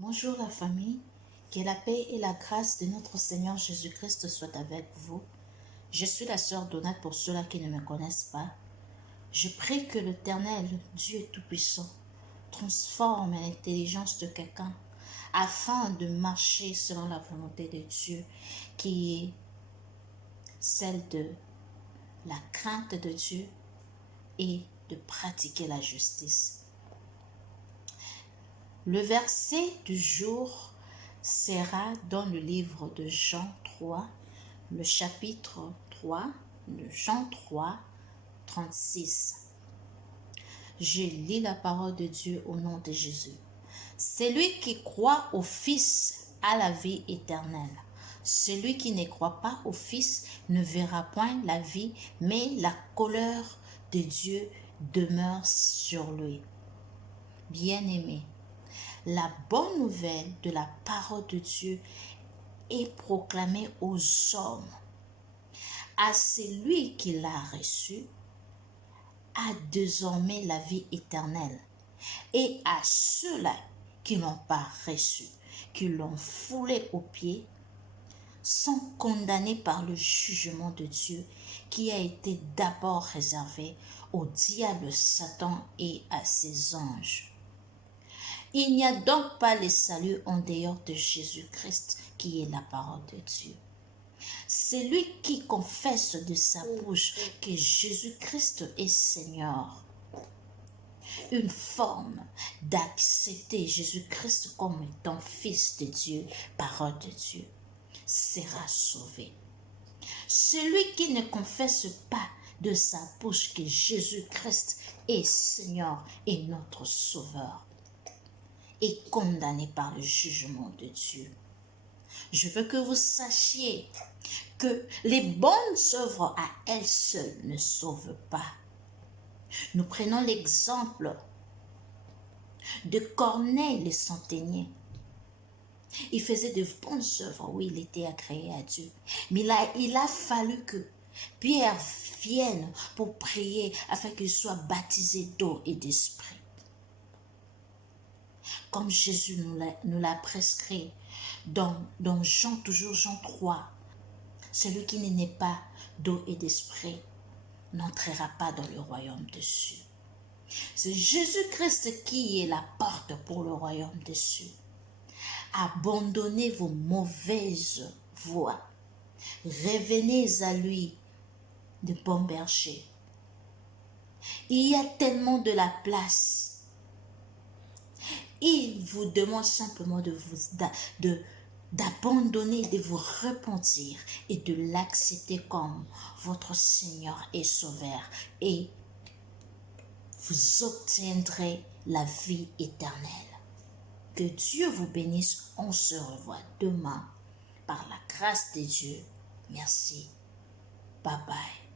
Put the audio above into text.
Bonjour la famille, que la paix et la grâce de notre Seigneur Jésus-Christ soient avec vous. Je suis la sœur Donate pour ceux-là qui ne me connaissent pas. Je prie que l'Éternel, Dieu Tout-Puissant, transforme l'intelligence de quelqu'un afin de marcher selon la volonté de Dieu qui est celle de la crainte de Dieu et de pratiquer la justice. Le verset du jour sera dans le livre de Jean 3, le chapitre 3, de Jean 3, 36. Je lis la parole de Dieu au nom de Jésus. Celui qui croit au Fils a la vie éternelle. Celui qui ne croit pas au Fils ne verra point la vie, mais la colère de Dieu demeure sur lui. Bien-aimé, la bonne nouvelle de la parole de Dieu est proclamée aux hommes. À celui qui l'a reçu a désormais la vie éternelle. Et à ceux-là qui ne l'ont pas reçu, qui l'ont foulé aux pieds, sont condamnés par le jugement de Dieu qui a été d'abord réservé au diable Satan et à ses anges. Il n'y a donc pas le salut en dehors de Jésus-Christ qui est la parole de Dieu. Celui qui confesse de sa bouche que Jésus-Christ est Seigneur, une forme d'accepter Jésus-Christ comme étant Fils de Dieu, parole de Dieu, sera sauvé. Celui qui ne confesse pas de sa bouche que Jésus-Christ est Seigneur et notre Sauveur, est condamné par le jugement de Dieu. Je veux que vous sachiez que les bonnes œuvres à elles seules ne sauvent pas. Nous prenons l'exemple de Corneille le centenier. Il faisait de bonnes œuvres, oui, il était agréé à Dieu. Mais il a fallu que Pierre vienne pour prier afin qu'il soit baptisé d'eau et d'esprit. Comme Jésus nous l'a prescrit dans Jean 3. Celui qui n'est pas d'eau et d'esprit n'entrera pas dans le royaume des cieux. C'est Jésus-Christ qui est la porte pour le royaume des cieux. Abandonnez vos mauvaises voies. Revenez à lui, de bon berger. Il y a tellement de la place. Il vous demande simplement d'abandonner, de vous repentir et de l'accepter comme votre Seigneur et Sauveur. Et vous obtiendrez la vie éternelle. Que Dieu vous bénisse. On se revoit demain par la grâce de Dieu. Merci. Bye bye.